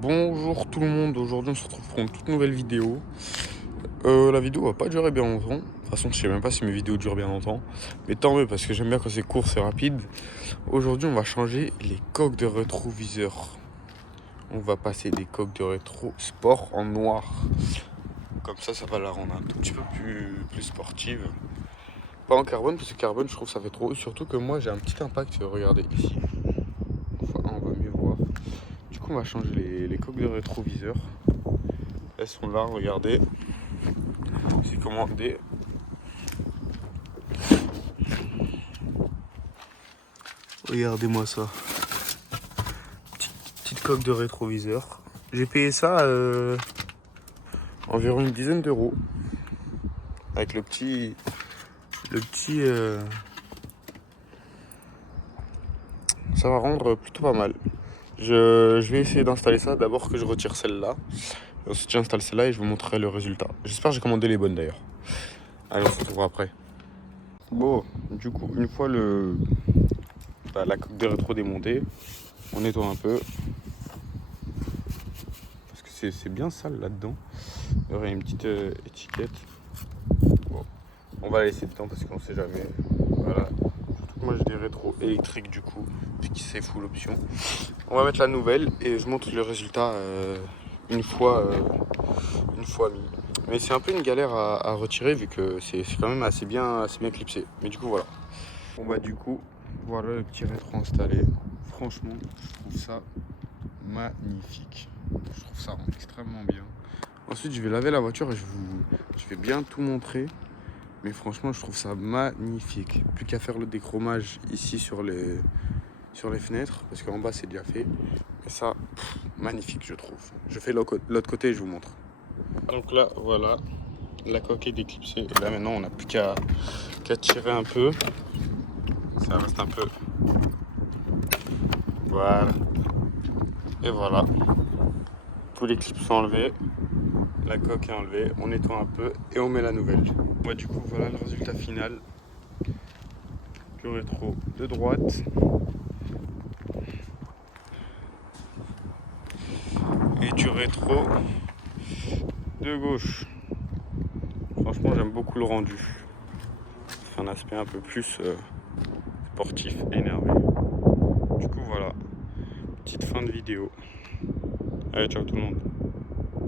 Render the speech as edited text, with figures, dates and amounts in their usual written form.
Bonjour tout le monde, aujourd'hui on se retrouve pour une toute nouvelle vidéo. La vidéo va pas durer bien longtemps. De toute façon, je sais même pas si mes vidéos durent bien longtemps. Mais tant mieux parce que j'aime bien quand c'est court, c'est rapide. Aujourd'hui, on va changer les coques de rétroviseur. On va passer des coques de rétro sport en noir. Comme ça va la rendre un tout petit peu plus sportive. Pas en carbone parce que carbone, je trouve que ça fait trop. Surtout que moi, j'ai un petit impact. Regardez ici. On va mieux voir. Du coup, on va changer les coques de rétroviseur. Elles sont là, regardez. C'est commandé. Regardez-moi ça. Petite coque de rétroviseur. J'ai payé ça environ une dizaine d'euros. Avec le petit. Ça va rendre plutôt pas mal. Je vais essayer d'installer ça. D'abord que je retire celle-là. Ensuite j'installe celle-là et je vous montrerai le résultat. J'espère que j'ai commandé les bonnes d'ailleurs. Allez, on se retrouve après. Bon, du coup, une fois la coque de rétro démontée, on nettoie un peu. Parce que c'est bien sale là-dedans. Il y aurait une petite étiquette. Bon, on va la laisser dedans parce qu'on sait jamais. Voilà. Surtout que moi j'ai des rétros électriques du coup, puisque c'est full option. On va mettre la nouvelle et je montre le résultat une fois mis. Mais c'est un peu une galère à retirer vu que c'est quand même assez bien clipsé. Mais du coup voilà. Bon bah du coup, voilà le petit rétro installé. Franchement, je trouve ça magnifique. Je trouve ça extrêmement bien. Ensuite, je vais laver la voiture et je vais bien tout montrer. Mais franchement, je trouve ça magnifique. Plus qu'à faire le déchromage ici sur les fenêtres, parce qu'en bas c'est déjà fait. Mais ça, magnifique je trouve. Je fais l'autre côté et je vous montre. Donc là, voilà, la coque est déclipsée. Et là maintenant, on n'a plus qu'à tirer un peu. Ça reste un peu. Voilà. Et voilà. Tous les clips sont enlevés. La coque est enlevée, on nettoie un peu et on met la nouvelle. Moi du coup voilà le résultat final du rétro de droite et du rétro de gauche. Franchement j'aime beaucoup le rendu. C'est un aspect un peu plus sportif, énervé. Du coup voilà, petite fin de vidéo. Allez ciao tout le monde.